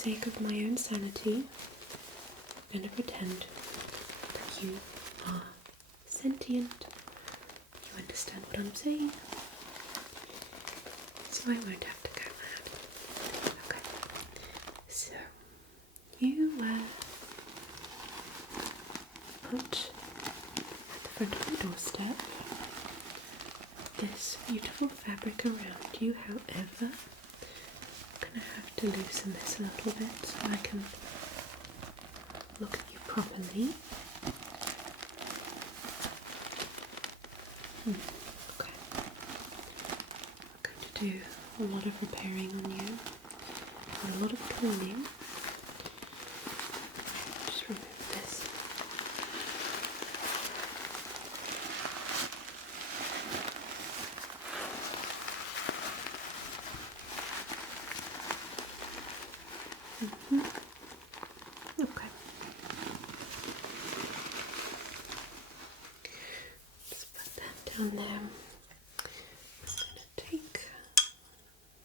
sake of my own sanity, I'm going to pretend that you are sentient. You understand what I'm saying? So I won't have to go mad. Okay. So, you were put at the front of the doorstep. This beautiful fabric around you, however, I'm going to have to loosen this a little bit so I can look at you properly. Okay. I'm going to do a lot of repairing on you and a lot of cleaning. Just remove this. Okay. Just put that down there. I'm going to take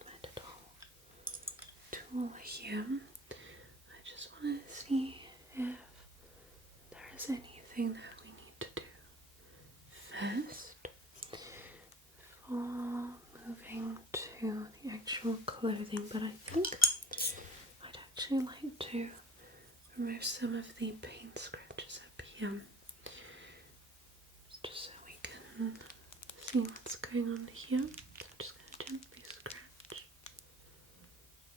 my little tool here. I just want to see if there is anything that we need to do first before moving to the actual clothing, but I think I'd actually like to remove some of the paint scratches up here, just so we can see what's going on here. So I'm just going to gently scratch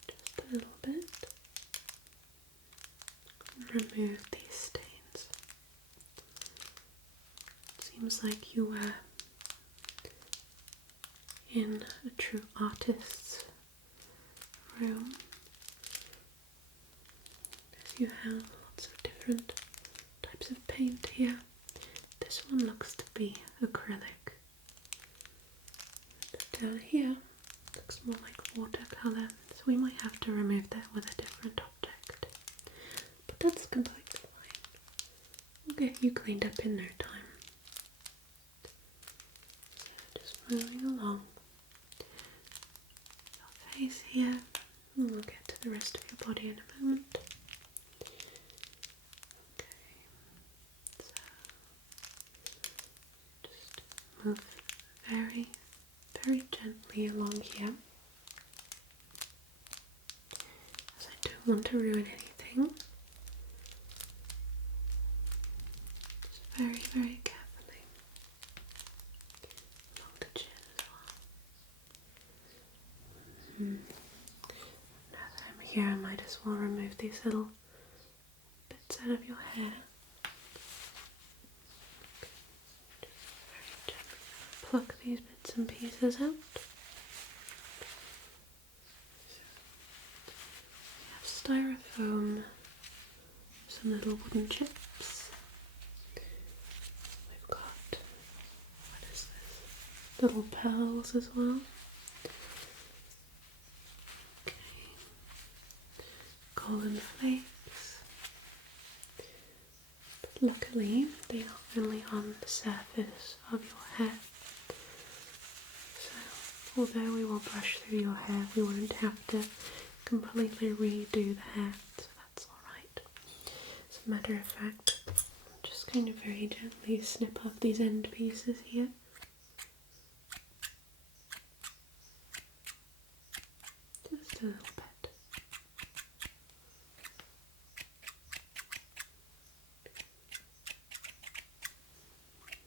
just a little bit and remove these stains. It seems like you were in a true artist's room, as you have lots of different types of paint here. This one looks to be acrylic. But down here looks more like watercolour, so we might have to remove that with a different object. But that's completely fine. We'll get you cleaned up in no time. So just moving along your face here, and we'll get to the rest of your body in a moment. Just move very, very gently along here, as I don't want to ruin anything. Just very, very carefully along the chin as well. Now that I'm here, I might as well remove these little bits out of your hair. Pluck these bits and pieces out. We have styrofoam, some little wooden chips. We've got, what is this? Little pearls as well. Okay. Golden flakes. But luckily, they are only on the surface of your hair. Although we will brush through your hair, we won't have to completely redo the hair, so that's alright. As a matter of fact, I'm just going to very gently snip off these end pieces here. Just a little bit.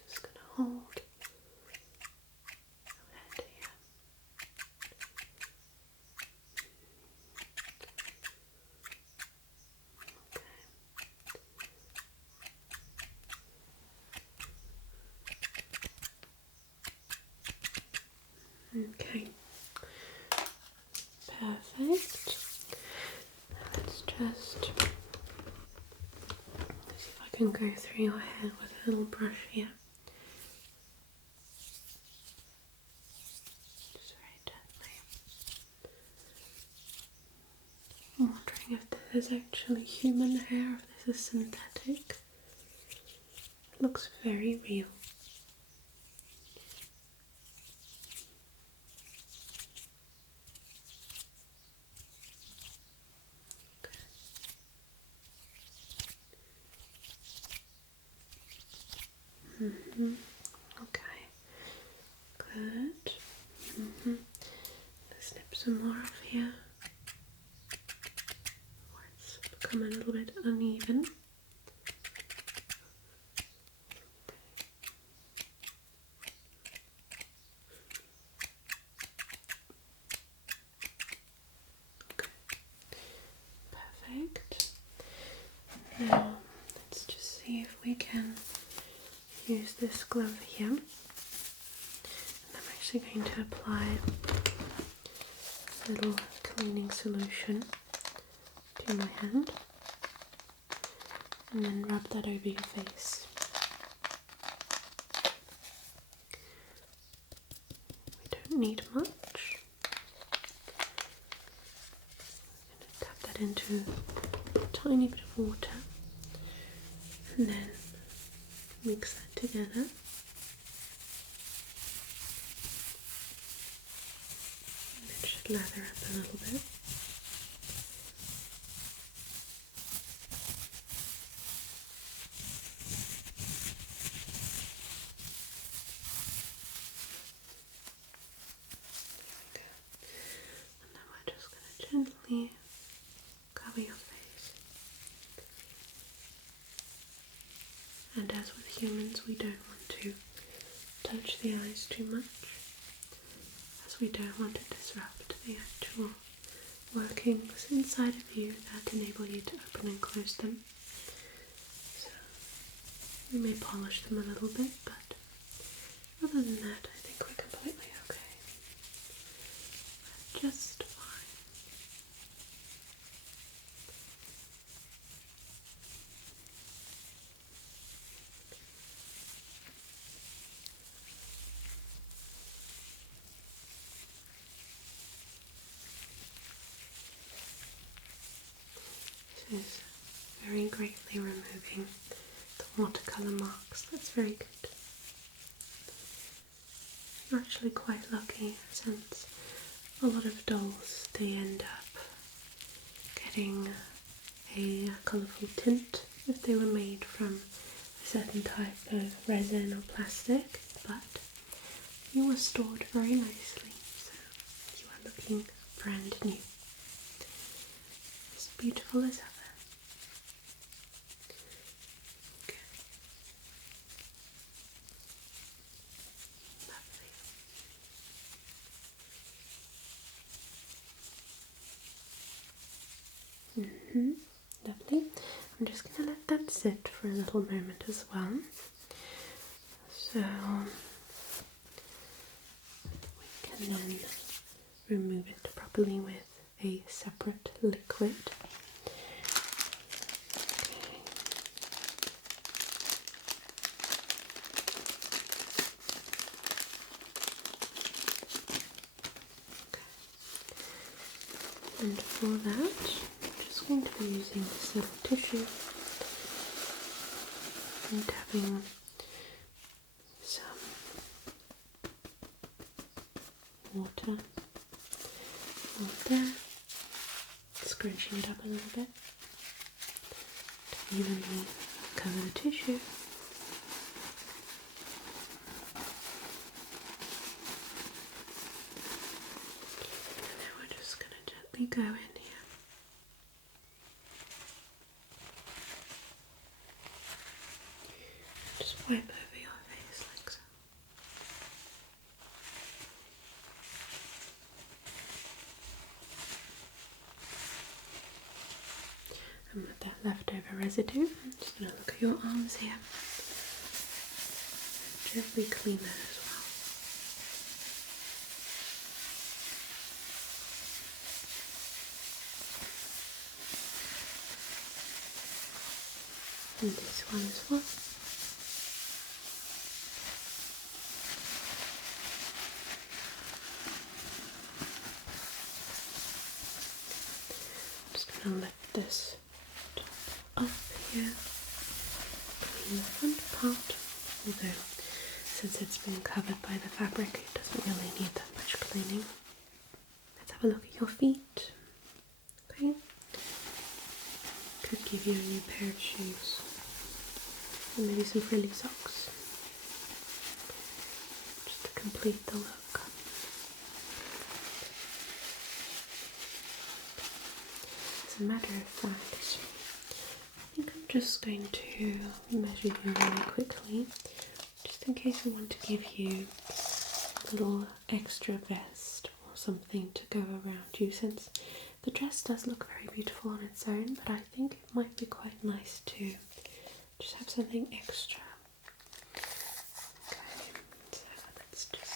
Just going to hold okay, perfect. Let's just see if I can go through your hair with a little brush here. Just very gently. I'm wondering if this is actually human hair, if this is synthetic. It looks very real. Okay, good. Let's snip some more off here. It's become a little bit uneven. Perfect. Now let's just see if we can use this glove here. And I'm actually going to apply a little cleaning solution to my hand and then rub that over your face. We don't need much. Tap that into a tiny bit of water and then mix that together. And it should lather up a little bit. And then we're just going to gently cover your face. And as with humans, we don't want to touch the eyes too much, as we don't want to disrupt the actual workings inside of you that enable you to open and close them. So you may polish them a little bit, but other than that, I think we're completely okay. Just fine. This is very greatly removing the watercolour marks. That's very good. You're actually quite lucky, since a lot of dolls, they end up getting a colourful tint if they were made from a certain type of resin or plastic, but you were stored very nicely, so you are looking brand new. As beautiful as ever. Okay. Lovely. Lovely. I'm just going to let that sit for a little moment as well. So we can then remove it properly with a separate liquid. And for that, I'm just going to be using this little tissue and tapping some water right there, scrunching it up a little bit to evenly cover the tissue. And now we're just going to gently go in here. Just wipe over your face like so. And with that leftover residue, I'm just going to look at your arms here. Gently clean that as well. And this one as well. I'm just going to lift this up here, clean the front part, although since it's been covered by the fabric it doesn't really need that much cleaning. Let's have a look at your feet. Okay, could give you a new pair of shoes and maybe some frilly socks. complete the look. As a matter of fact, I think I'm just going to measure you really quickly, just in case I want to give you a little extra vest or something to go around you, since the dress does look very beautiful on its own, but I think it might be quite nice to just have something extra. Okay, so let's just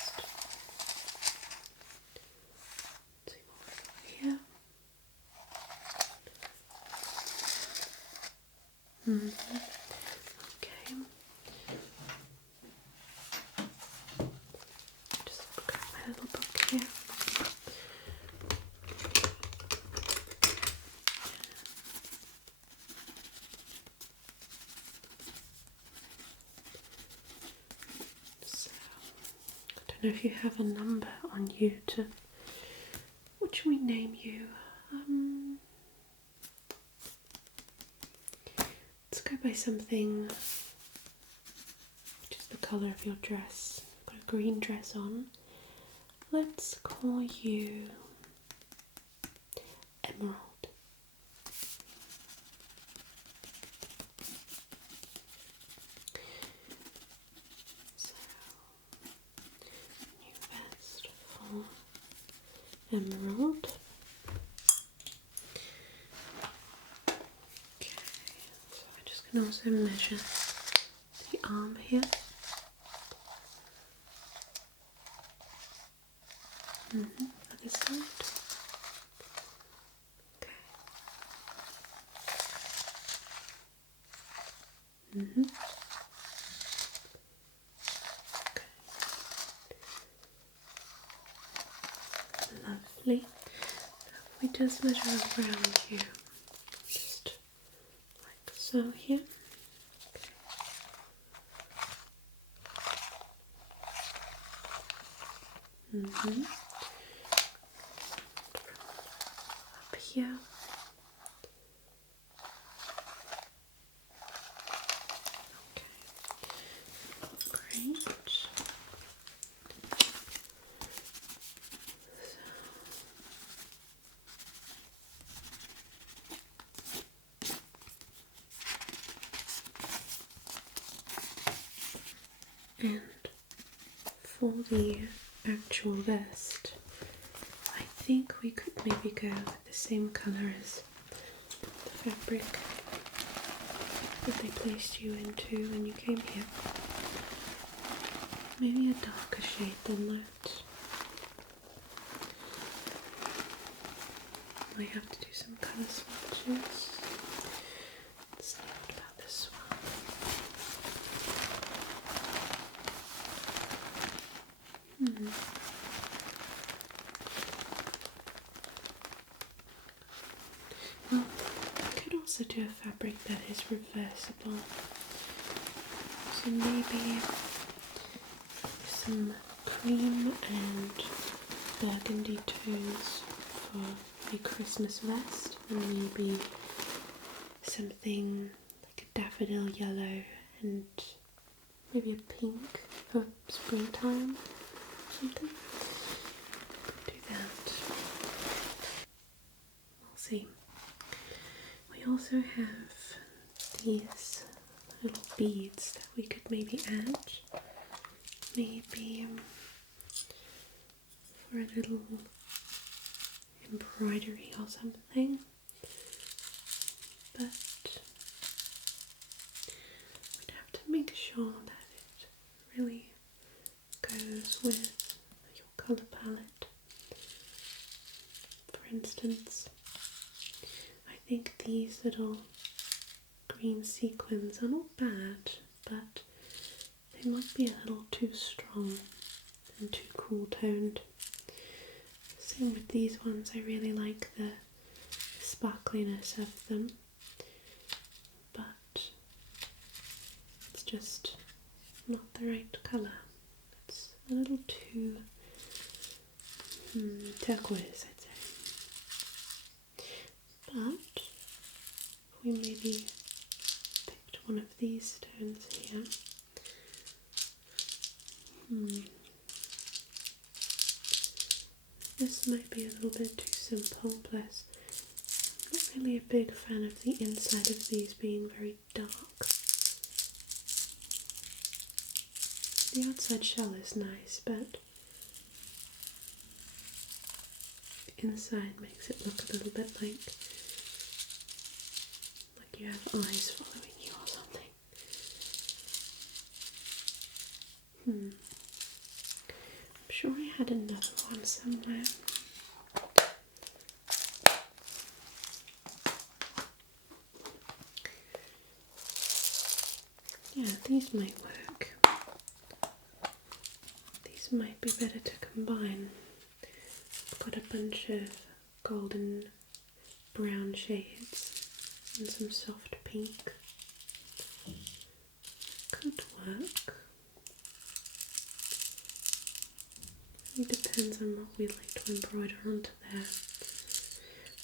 see what we've got here. Okay. Just grab my little book here. So, I don't know if you have a number on you to. What should we name you? Let's go by something which is the colour of your dress. You've got a green dress on. Let's call you Emerald. So, new vest for Emerald. Okay, so I'm just going to also measure the arm here. Other side. Okay. Okay. Lovely. We just measure around you, just like so here. Up here. Okay. Great. And for the actual vest, I think we could maybe go with the same colour as the fabric that they placed you into when you came here. Maybe a darker shade than that. Might have to do some colour swatches. Let's see, what about this one? Well, I could also do a fabric that is reversible. So maybe some cream and burgundy tones for a Christmas vest, and maybe something like a daffodil yellow and maybe a pink for springtime or something. Could do that. We'll see. We also have these little beads that we could maybe add. Maybe for a little embroidery or something. But we'd have to make sure that it really goes with your colour palette. For instance, I think these little green sequins are not bad, but they might be a little too strong and too cool toned. Same with these ones, I really like the sparkliness of them, but it's just not the right colour. It's a little too turquoise, I'd say. But if we maybe picked one of these stones here, this might be a little bit too simple, plus I'm not really a big fan of the inside of these being very dark. The outside shell is nice, but the inside makes it look a little bit like you have eyes following you or something. I'm sure I had another one somewhere. Yeah, these might work. These might be better to combine. I've got a bunch of golden brown shades and some soft pink. Could work. It depends on what we like to embroider onto there.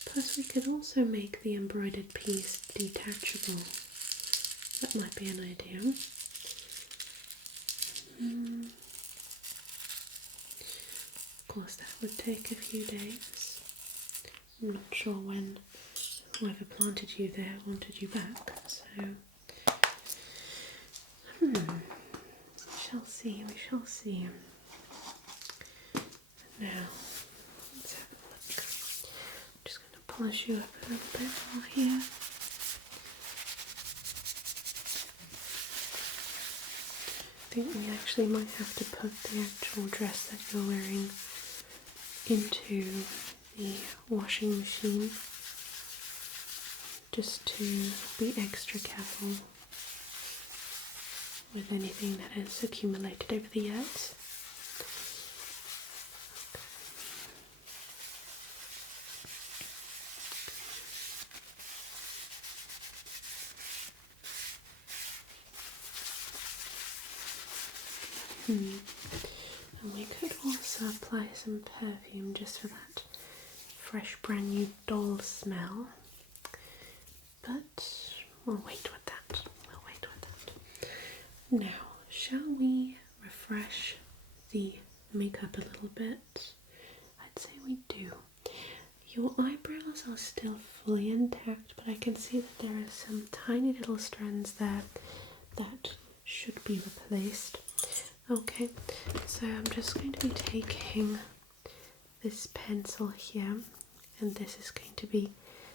Plus we could also make the embroidered piece detachable. That might be an idea. Of course that would take a few days. I'm not sure when whoever planted you there wanted you back, so we shall see, we shall see. Now, let's have a look. I'm just going to polish you up a little bit more here. I think we actually might have to put the actual dress that you're wearing into the washing machine just to be extra careful with anything that has accumulated over the years. And we could also apply some perfume just for that fresh brand new doll smell, but we'll wait with that. Now, shall we refresh the makeup a little bit? I'd say we do. Your eyebrows are still fully intact, but I can see that there are some tiny little strands there that should be replaced. Okay, so I'm just going to be taking this pencil here, and this is going to be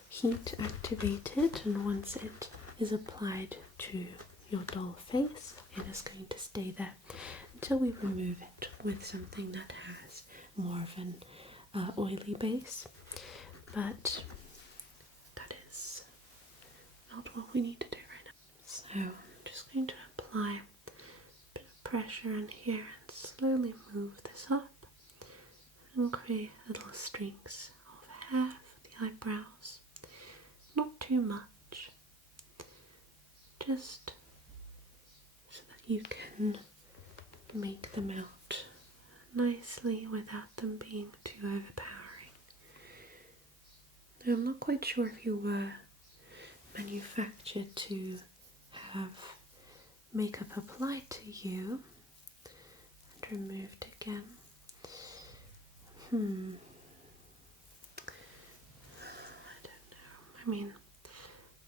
heat activated, and once it is applied to your doll face, it is going to stay there until we remove it with something that has more of an oily base. But that is not what we need to do right now. So I'm just going to apply pressure in here and slowly move this up and create little streaks of hair for the eyebrows. Not too much, just so that you can make them out nicely without them being too overpowering. Now, I'm not quite sure if you were manufactured to have makeup applied to you and removed again. I don't know. I mean,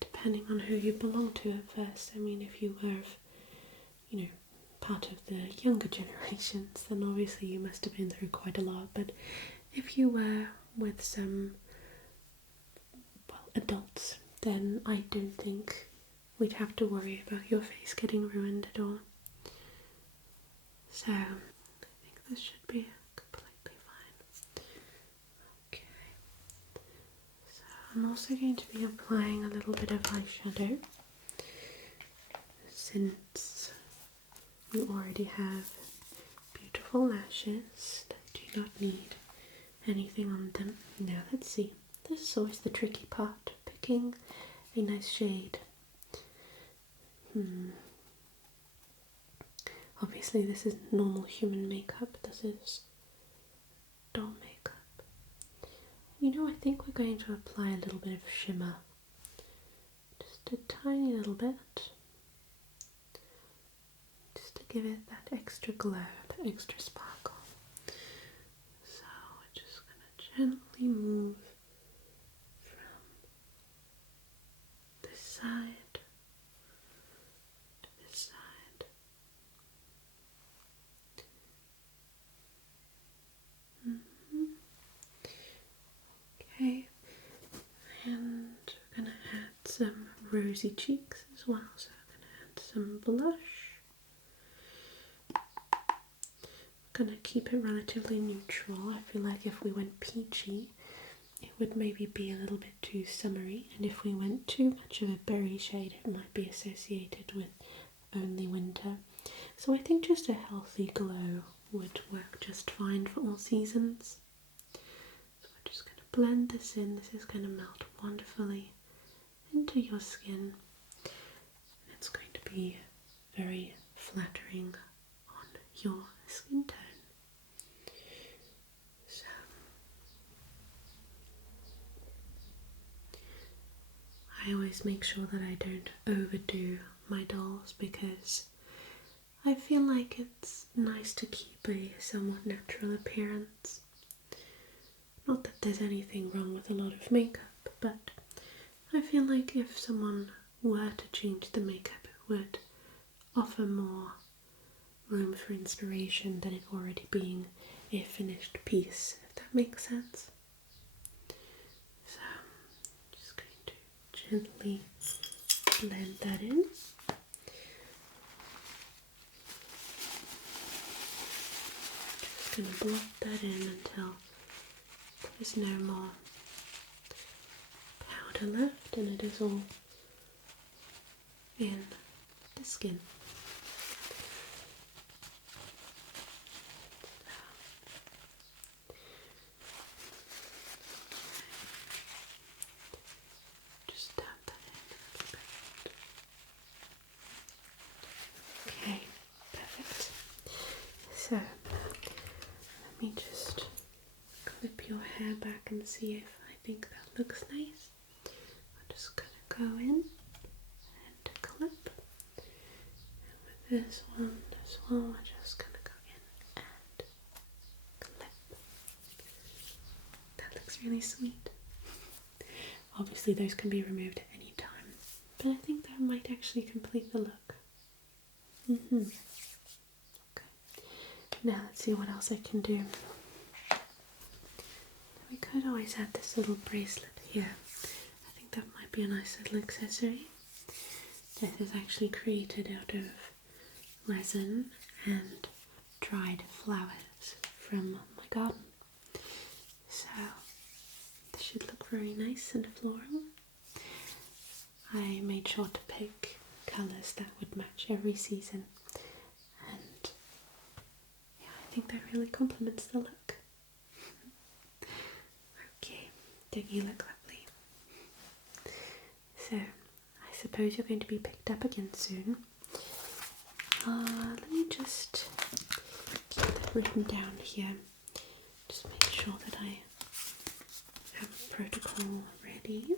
depending on who you belong to at first. I mean, if you were, part of the younger generations, then obviously you must have been through quite a lot. But if you were with some, adults, then I don't think we'd have to worry about your face getting ruined at all. So, I think this should be completely fine. Okay. So, I'm also going to be applying a little bit of eyeshadow, since you already have beautiful lashes that do not need anything on them. Now, let's see. This is always the tricky part, picking a nice shade. Obviously this is normal human makeup, this is doll makeup. I think we're going to apply a little bit of shimmer. Just a tiny little bit. Just to give it that extra glow, that extra sparkle. So we're just going gently move from this side to this side. Okay, and we're going to add some rosy cheeks as well, so we're going to add some blush. Gonna keep it relatively neutral. I feel like if we went peachy, it would maybe be a little bit too summery, and if we went too much of a berry shade, it might be associated with only winter. So I think just a healthy glow would work just fine for all seasons. So we're just gonna blend this in. This is gonna melt wonderfully into your skin. It's going to be very flattering on your skin tone. So I always make sure that I don't overdo my dolls because I feel like it's nice to keep a somewhat natural appearance. Not that there's anything wrong with a lot of makeup, but I feel like if someone were to change the makeup, it would offer more room for inspiration than it already being a finished piece, if that makes sense. So I'm just going to gently blend that in. Just going to blot that in until there's no more powder left and it is all in the skin. Just tap that in a little bit. Okay, perfect. So let me just clip your hair back and see if I think that looks nice. I'm just going to go in and clip. And with this one as well, we're just going to go in and clip. That looks really sweet. Obviously those can be removed at any time, but I think that might actually complete the look. Okay. Now let's see what else I can do. We could always add this little bracelet here. I think that might be a nice little accessory. This is actually created out of resin and dried flowers from my garden. So this should look very nice and floral. I made sure to pick colours that would match every season, and yeah, I think that really complements the look. Okay, don't you look lovely? So I suppose you're going to be picked up again soon. Let me just get that written down here. Just make sure that I have a protocol ready.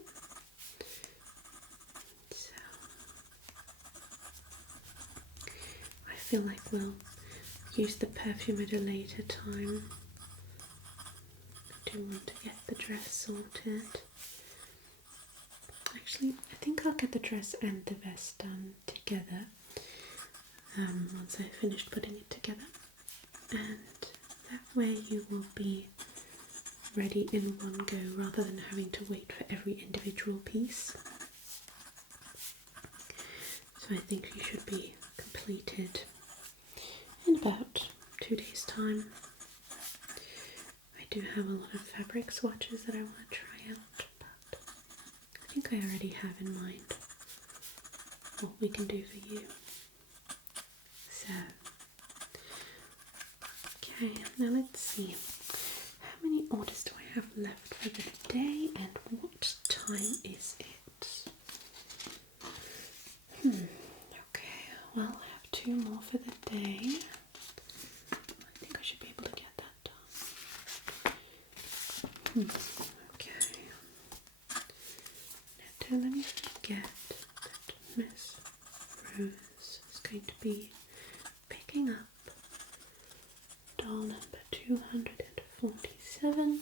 So I feel like we'll use the perfume at a later time. I do want to get the dress sorted. Actually, I think I'll get the dress and the vest done together once I've finished putting it together, and that way you will be ready in one go rather than having to wait for every individual piece. So I think you should be completed in about 2 days' time. I do have a lot of fabric swatches that I want to try out, but I think I already have in mind what we can do for you. So, okay, now let's see. How many orders do I have left for the day and what time is it? Okay, well, I have 2 more for the day. I think I should be able to get that done. Okay. Now don't let me forget that Miss Rose is going to be picking up doll number 247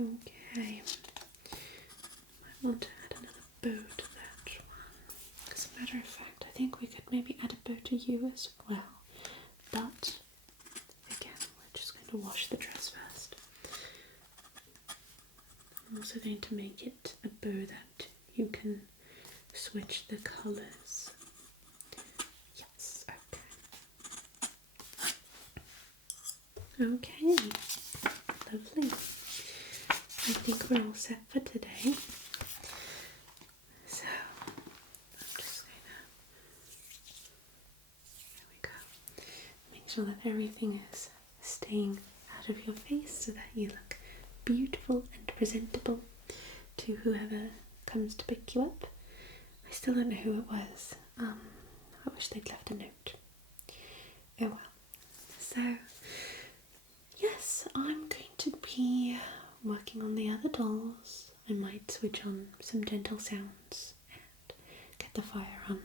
Okay. Might want to add another bow to that one. As a matter of fact, I think we could maybe add a bow to you as well. But again, we're just going to wash the dress first. I'm also going to make it a bow that you can switch the colours. Yes, okay. Okay, lovely. I think we're all set for today. So, I'm just gonna, there we go, make sure that everything is staying out of your face so that you look beautiful and presentable to whoever comes to pick you up. I still don't know who it was. I wish they'd left a note. Oh well. So, yes, I'm going to be working on the other dolls. I might switch on some gentle sounds and get the fire on,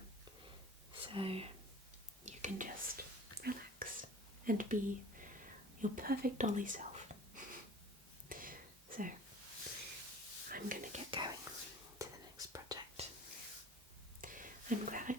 so you can just relax and be your perfect dolly self. So I'm going to get going to the next project. I'm glad I